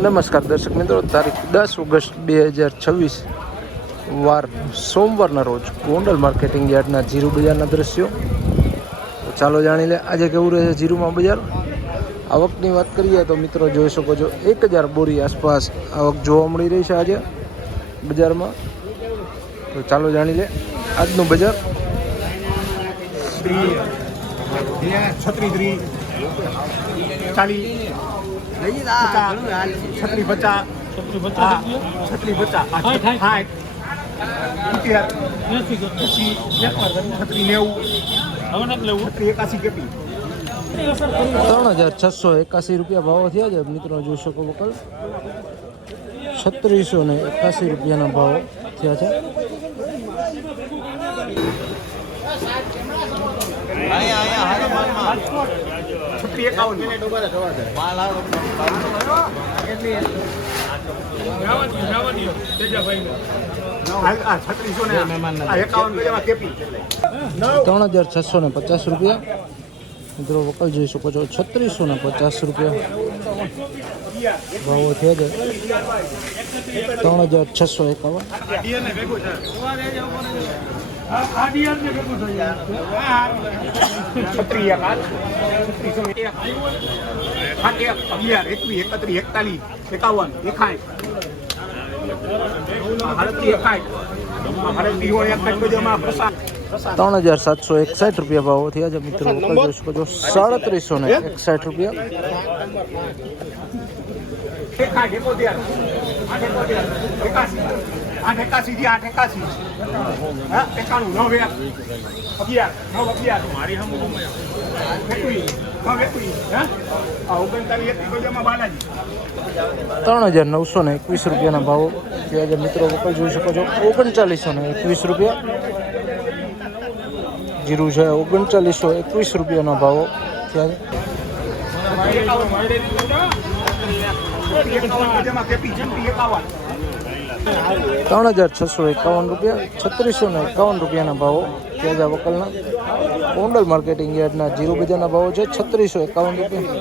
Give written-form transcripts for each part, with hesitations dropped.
નમસ્કાર દર્શક મિત્રો, તારીખ 10 ઓગસ્ટ 2026 વાર સોમવારના રોજ ગોંડલ માર્કેટિંગ યાર્ડના જીરુ બજારના દ્રશ્યો. તો ચાલો જાણી લે આજે કેવું રહે છે જીરુમાં બજાર. આવકની વાત કરીએ તો મિત્રો જોઈ શકો છો 1000 બોરી આસપાસ આવક જોવા મળી રહી છે આજે બજારમાં. તો ચાલો જાણી લે આજનું બજાર. છત્રી 40 છત્રી 50 છત્રી 50 3681 રૂપિયા ભાવ થયા છે મિત્રો. જોઈ શકો વકલ 3681 રૂપિયાના ભાવ થયા છે. ₹3650 રૂપિયા મિત્રો વકલ જોઈ શકો છો. 3650 રૂપિયા ભાવો થયા છે. 3651 3761 રૂપિયા ભાવો થયા છે મિત્રો. વકલ જોઈ શકો છો. 3761 રૂપિયા. ₹3921 રૂપિયાના ભાવો થયા છે મિત્રો. વકલ જોઈ શકો છો. 3921 રૂપિયા જીરું છે. 3921 રૂપિયાના ભાવો થયા છે. 3651 રૂપિયા. 3651 રૂપિયાના ભાવો થયા છે વકલના. ગોંડલ માર્કેટિંગ યાર્ડના જીરુ બજારના ભાવો છે 3651 રૂપિયા.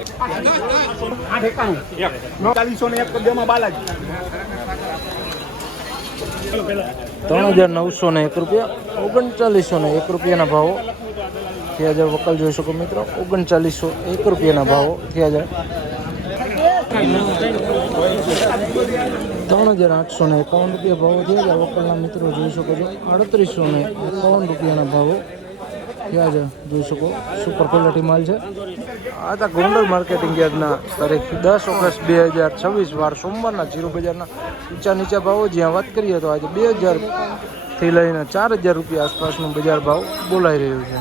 3901 રૂપિયા. 3901 રૂપિયાના ભાવો થયા છે વકલ જોઈ શકો મિત્રો. 3901 રૂપિયાના ભાવો થયા છે. 3851 રૂપિયા ભાવો થયા છે વકલના મિત્રો જોઈ શકો છો. 3851 રૂપિયાના ભાવો થયા છે જોઈ શકો. સુપર ક્વોલિટી માલ છે. આ હતા ગોંડલ માર્કેટિંગ યાર્ડના તારીખ 10 ઓગસ્ટ 2026 વાર સોમવારના જીરુ બજારના ઊંચા નીચા ભાવો. જ્યાં વાત કરીએ તો આજે 2000 થી લઈને 4000 રૂપિયા આસપાસનો બજાર ભાવ બોલાઈ રહ્યો છે.